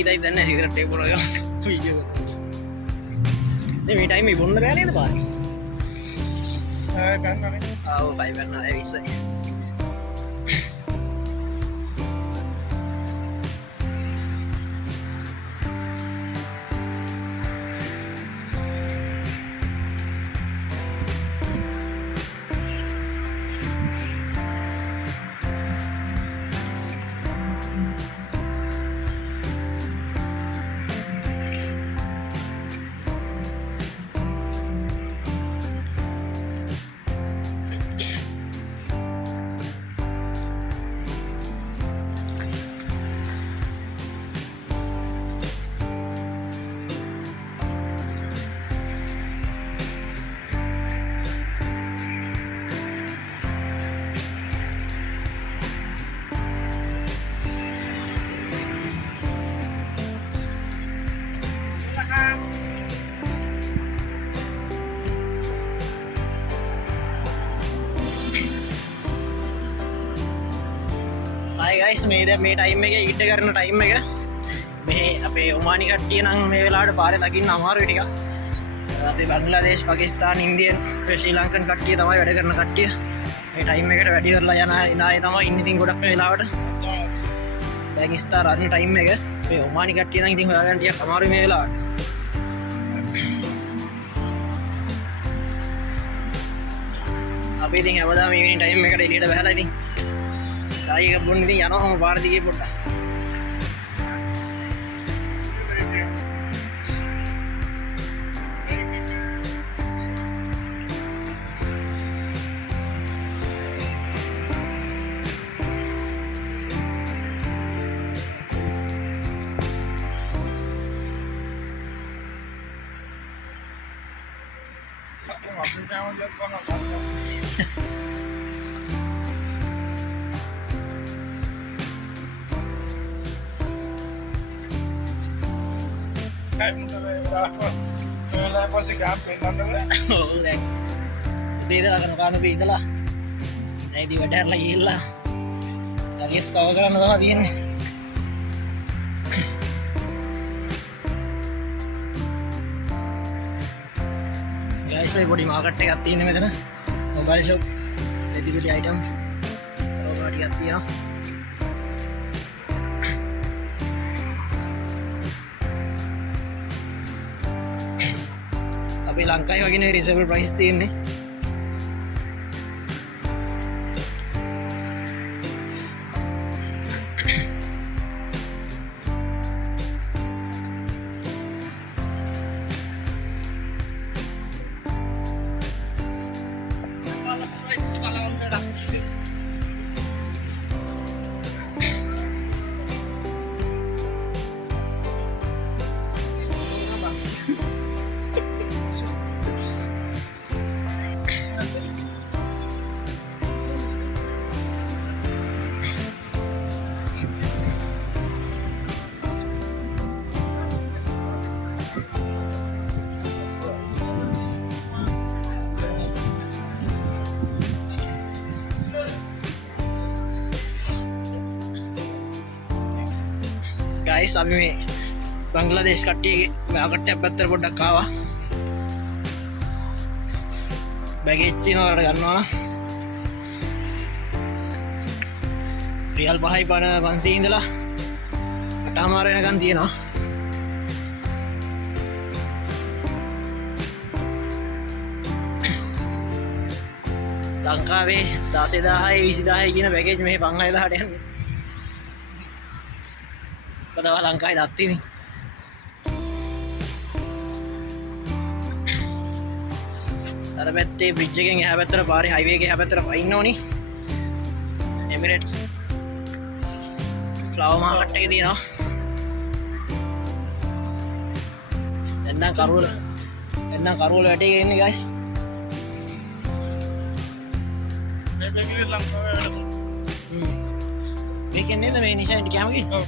ඉතින් දැන් නෑ සිගරට් එක පුරා ගන්න වීඩියෝ මේ ටයිම් එක බොන්න බෑ නේද පාරේ ආව කයි වෙන්න ආයෙ 20යි Hi guys, මේ ටයිම් එකේ ඉඩ කරන ටයිම් එක මේ අපේ ඔමානි කට්ටිය නම් මේ වෙලාවට පාරේ දකින්න අමාරුයි ටිකක්. අපේ බංග්ලාදේශ්, පාකිස්තාන්, ඉන්දියන්, ශ්‍රී ලංකන් කට්ටිය තමයි වැඩ කරන කට්ටිය. මේ ටයිම් එකට වැඩි කරලා යන අය තමයි ඉන්නේ ඉතින් ගොඩක් මේ වෙලාවට. දැන් ස්ටාර් අරන ටයිම් එක. මේ ඔමානි කට්ටිය නම් ඉතින් හොයාගන්න ටිකක් අමාරුයි මේ වෙලාවට. අපි ඉතින් හැමදාම මේ ටයිම් එකට එළියට බහලා ඉතින් चाय का बोलने नहीं जाना हम बाहर दिखे पड़ता Tidak akan kanu itulah. Saya di wadah lagi lah. Dari sekolah kan sama dia nih. Guys, saya body market tek atti ini මෙතන. Mobile shop. Jadi beli items. Kalau nggak diatti ya. අපි ලංකාවේ වගේ නේ රිසර්වල් ප්‍රයිස් තියෙන්නේ. Guys, අපි මේ බංග්ලාදේශ් කට්ටියගේ මාකට් පැත්තට පොඩ්ඩක් ආවා. බැගේජ් තියනවාට ගන්නවා. රියල් 5යි 500 ඉඳලා 8මාර වෙනකන් තියෙනවා. ලංකාවේ 16000යි 20000යි කියන බැගේජ් මෙහි 5000ට යන්නේ. Padahal langkai dati nih. Ada bete bridge yang ya better bari highway ke ya better pain no nih. Emirates flower market ke di no. Enna karul bete ini guys. Weekend ini tuh ini saya di kamar gitu.